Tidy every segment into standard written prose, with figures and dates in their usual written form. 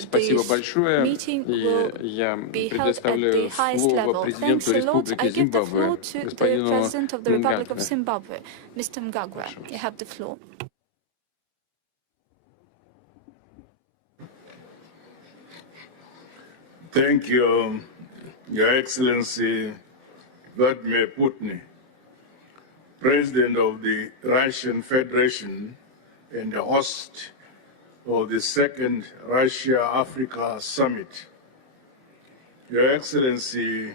Спасибо большое. И я предоставляю слово президенту Республики Зимбабве, господину Мнгагве. You have the floor. Thank you, Your Excellency Vladimir Putin, President of the Russian Federation and the host of the second Russia-Africa Summit. Your Excellency,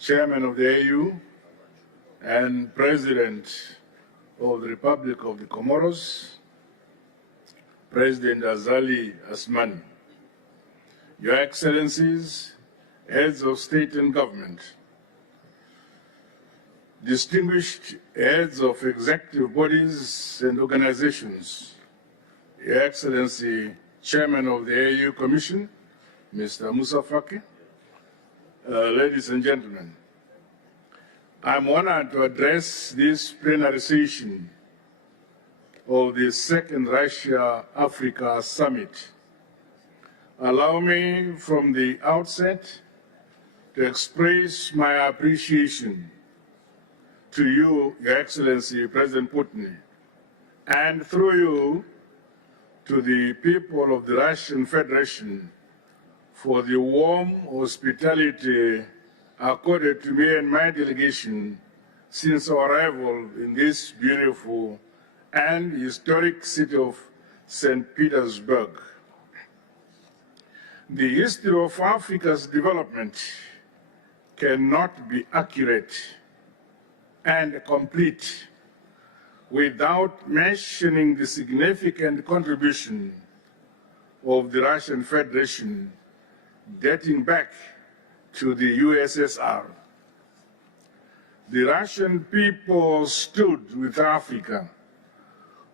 Chairman of the AU and President of the Republic of the Comoros, President Azali Asmani. Your Excellencies, Heads of State and Government, distinguished heads of executive bodies and organizations, Your Excellency, Chairman of the AU Commission, Mr. Moussa Faki, ladies and gentlemen, I'm honored to address this plenary session of the second Russia-Africa Summit. Allow me from the outset to express my appreciation to you, Your Excellency President Putin, and through you to the people of the Russian Federation for the warm hospitality accorded to me and my delegation since our arrival in this beautiful and historic city of St. Petersburg. The history of Africa's development cannot be accurate and complete without mentioning the significant contribution of the Russian Federation dating back to the USSR. The Russian people stood with Africa,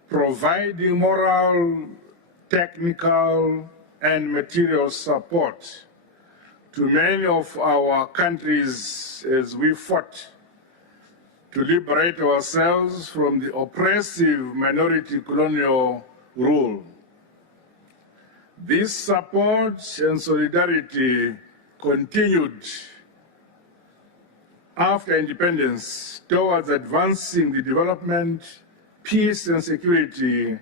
providing moral, technical, and material support to many of our countries as we fought to liberate ourselves from the oppressive minority colonial rule. This support and solidarity continued after independence towards advancing the development, peace, and security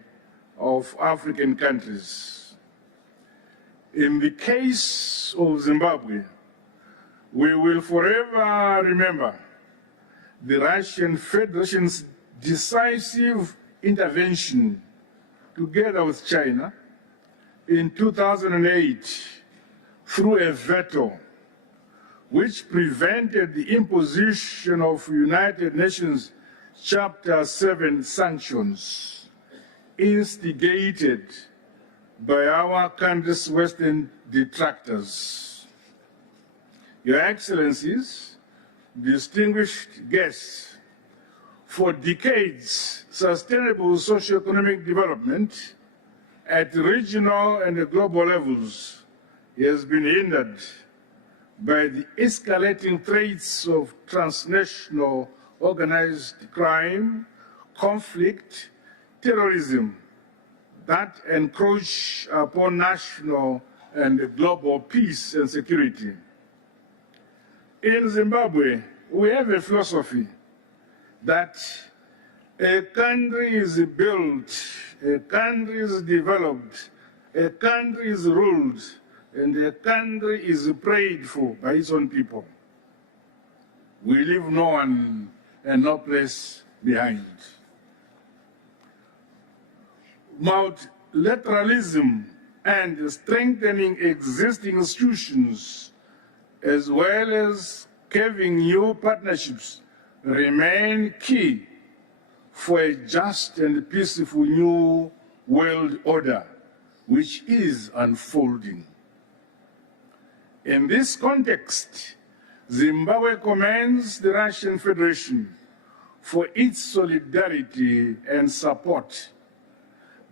of African countries. In the case of Zimbabwe, we will forever remember the Russian Federation's decisive intervention together with China in 2008 through a veto which prevented the imposition of United Nations Chapter 7 sanctions instigated by our country's Western detractors. Your Excellencies, distinguished guests, for decades, sustainable socio-economic development at regional and global levels has been hindered by the escalating threats of transnational organized crime, conflict, terrorism, that encroach upon national and global peace and security. In Zimbabwe, we have a philosophy that a country is built, a country is developed, a country is ruled, and a country is prayed for by its own people. We leave no one and no place behind. Multilateralism and strengthening existing institutions, as well as having new partnerships, remain key for a just and peaceful new world order, which is unfolding. In this context, Zimbabwe commends the Russian Federation for its solidarity and support,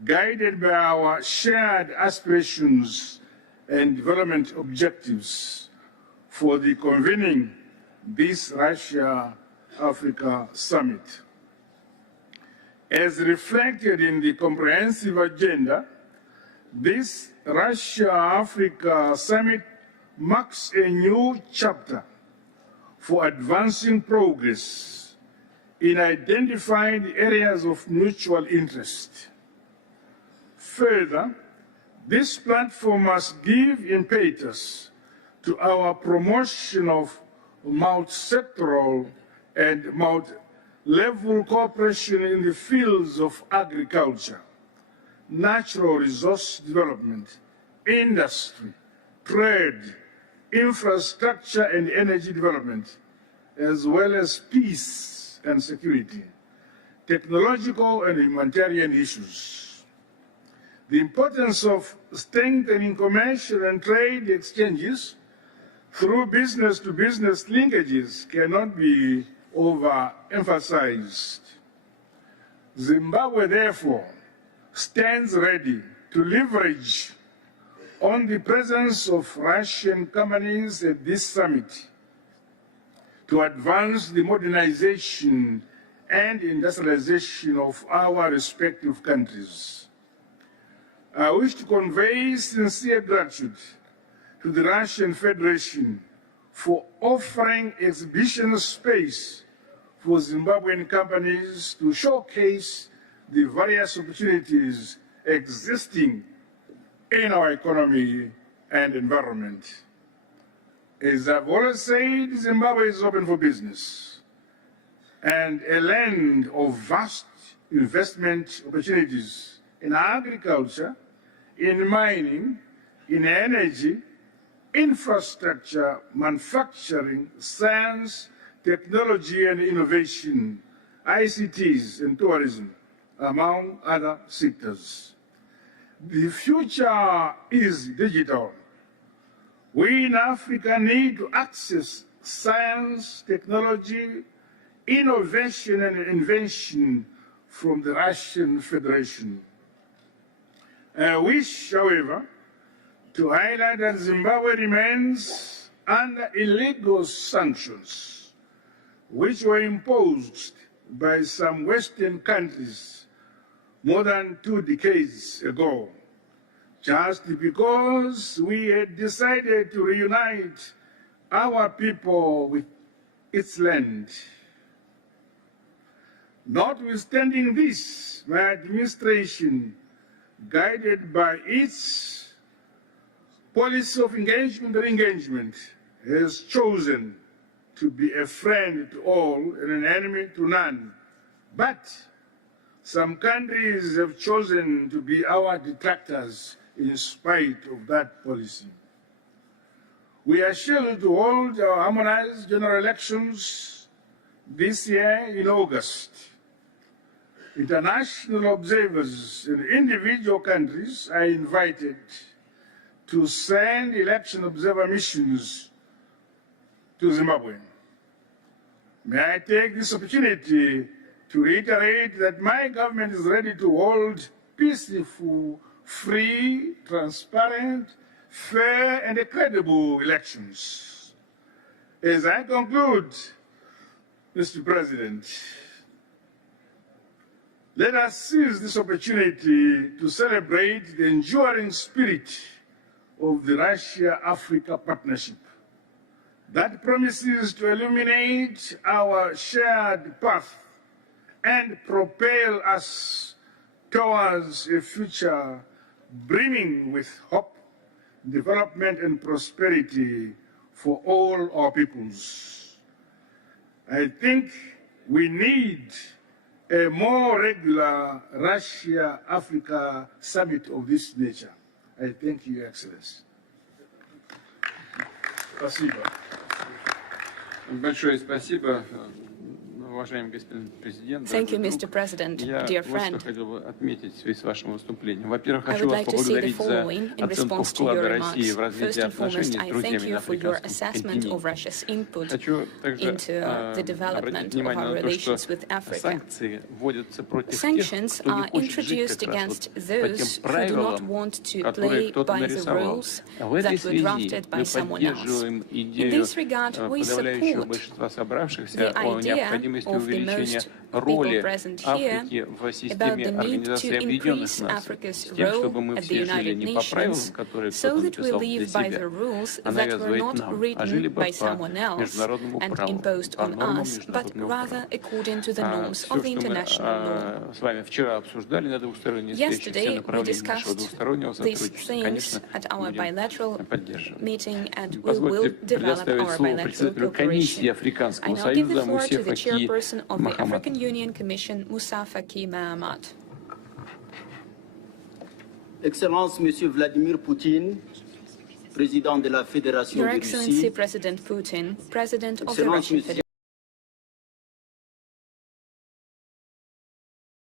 guided by our shared aspirations and development objectives for the convening this Russia-Africa Summit. As reflected in the comprehensive agenda, this Russia-Africa Summit marks a new chapter for advancing progress in identifying the areas of mutual interest. Further, this platform must give impetus to our promotion of multi-sectoral and multi-level cooperation in the fields of agriculture, natural resource development, industry, trade, infrastructure and energy development, as well as peace and security, technological and humanitarian issues. The importance of strengthening commercial and trade exchanges through business-to-business linkages cannot be overemphasized. Zimbabwe, therefore, stands ready to leverage on the presence of Russian companies at this summit to advance the modernization and industrialization of our respective countries. I wish to convey sincere gratitude to the Russian Federation for offering exhibition space for Zimbabwean companies to showcase the various opportunities existing in our economy and environment. As I've always said, Zimbabwe is open for business and a land of vast investment opportunities in agriculture, in mining, in energy, infrastructure, manufacturing, science, technology and innovation, ICTs and tourism, among other sectors. The future is digital. We in Africa need to access science, technology, innovation and invention from the Russian Federation. I wish, however, to highlight that Zimbabwe remains under illegal sanctions, which were imposed by some Western countries more than 2 decades ago, just because we had decided to reunite our people with its land. Notwithstanding this, my administration, guided by its policy of engagement and engagement, has chosen to be a friend to all and an enemy to none. But some countries have chosen to be our detractors in spite of that policy. We are scheduled to hold our harmonized general elections this year in August. International observers in individual countries are invited to send election observer missions to Zimbabwe. May I take this opportunity to reiterate that my government is ready to hold peaceful, free, transparent, fair and credible elections. As I conclude, Mr. President, let us seize this opportunity to celebrate the enduring spirit of the Russia-Africa partnership that promises to illuminate our shared path and propel us towards a future brimming with hope, development and prosperity for all our peoples. I think we need a more regular Russia-Africa summit of this nature. I thank you, Your Excellency. Спасибо. Большое спасибо, уважаемый господин президент. Thank you, Mr. President, dear friend. Я вот что хотел бы отметить в связи с вашим выступлением. Во-первых, I хочу would вас like to say the поблагодарить за following in оценку response to вклада your России в remarks. развитие First and foremost, отношений с I друзьями thank на you for your африканском assessment of континенте. Russia's input Хочу также into the development of our relations with Africa. санкции вводятся против тех, Sanctions кто не are хочет жить introduced как раз against вот по those тем who do not правилам, want to которые play кто-то by the нарисовал. rules В этой that were связи drafted by мы someone else. поддерживаем In идею this regard, we подавляющего support большинства собравшихся the о idea необходимости of the увеличения most роли present Африки в about системе the need Организации to Объединенных increase Наций, Africa's с тем, чтобы role мы at the все жили United не по правилам, Nations, которые so кто-то that we написал для live by себя, the rules а that were навязывает not нам, а жили written бы by по someone else международному and праву, imposed по on нормам us, but международного rather права. according to the norms Все, of the что мы international law. с вами вчера обсуждали на двусторонней встрече, все Yesterday, we направления нашего discussed двустороннего these сотрудничества, things конечно, at our будем bilateral поддерживать. meeting, and we Позвольте will develop предоставить our слово bilateral председателю комиссии cooperation. I Африканского now give the союза floor to Мусе the Факи chairperson of the Мохаммад. African Union Commission, Moussa Faki Mahamat. Excellence, Monsieur Vladimir Poutine, Président de la Fédération Your de Excellency Russie, President Putin, President of the Excellence, Russian Monsieur Federation.